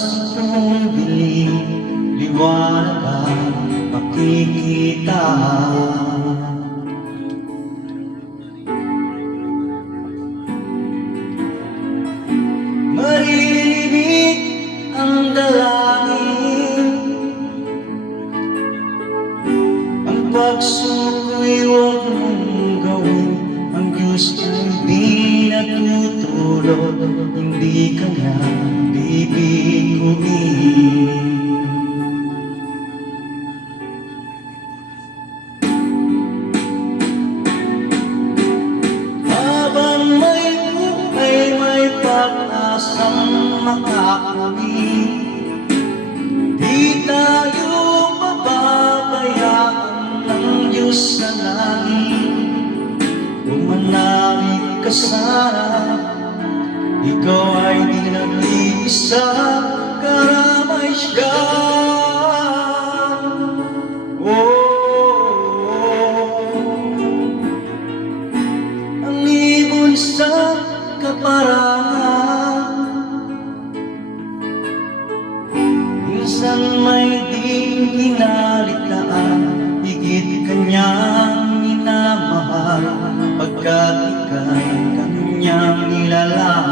itong dilim, liwanag ang makikita. Maririnig ang dalangin, ang pagsuko'y huwag mong gawin. Ang Diyos ay di natutulog, hindi ka niya bibiguin. Habang may buhay, may pag-asang makakamit. Di tayo pababayaan ng Diyos sa langit. Umanalig ka sana, ikaw ay di nag-iisa, karamay siya. Ang ibon sa kaparangan, minsan may di kinalitaan, higit kanyang minamahal, pagkat ika'y kanyang nilalang.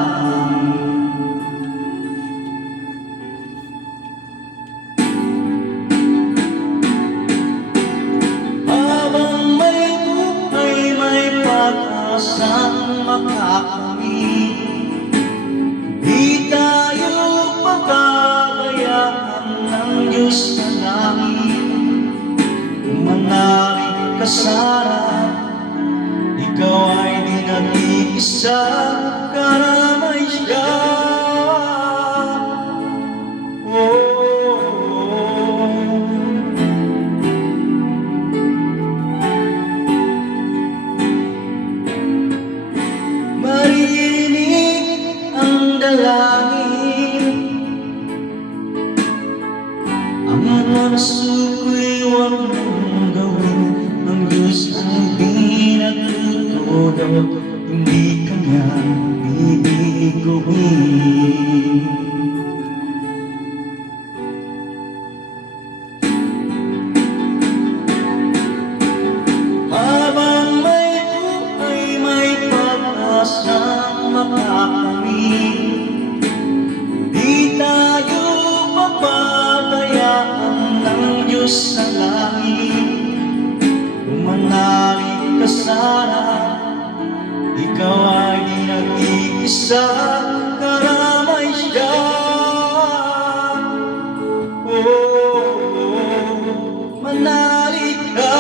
Habang may buhay, may pag-asang makakamit. Di tayo pababayaan ng Diyos sa langit. Umanalig ka sana, ikaw ay di nag-iisa, karamay siya. Maririnig ang dalangin, ang nagsuko'y huwag mong gawin. Ang Diyos ay di natutulog, hindi ka niya bibiguin. Habang may buhay, may pag-asang makakamit. Di tayo pababayaan ng Diyos sa langit. Umanalig ka sana, ikaw ay di nag-iisa, karamay siya. Manalig ka.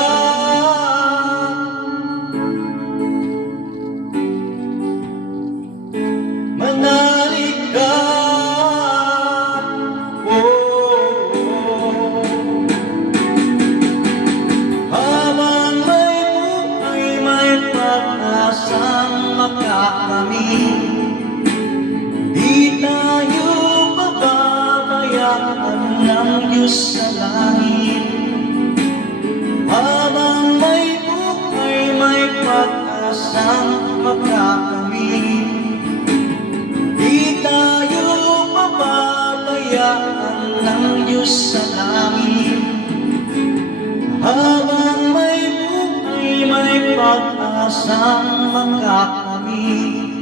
Manalig ka. Habang may buhay, may pag-asang makakamit. Di tayo pababayaan ng Diyos sa langit. Habang may buhay, may pag-asang makakamit. Di tayo pababayaan ng Diyos sa langit. Habang may buhay, may pag-asang makakamit.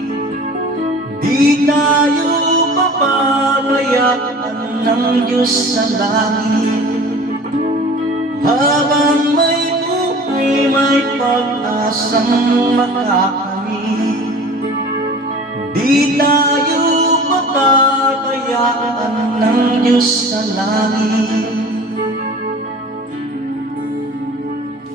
Di tayo pababayaan ng Diyos sa langit. Habang may buhay, may pag-asang makakamit. Di tayo pababayaan ng Diyos sa langit.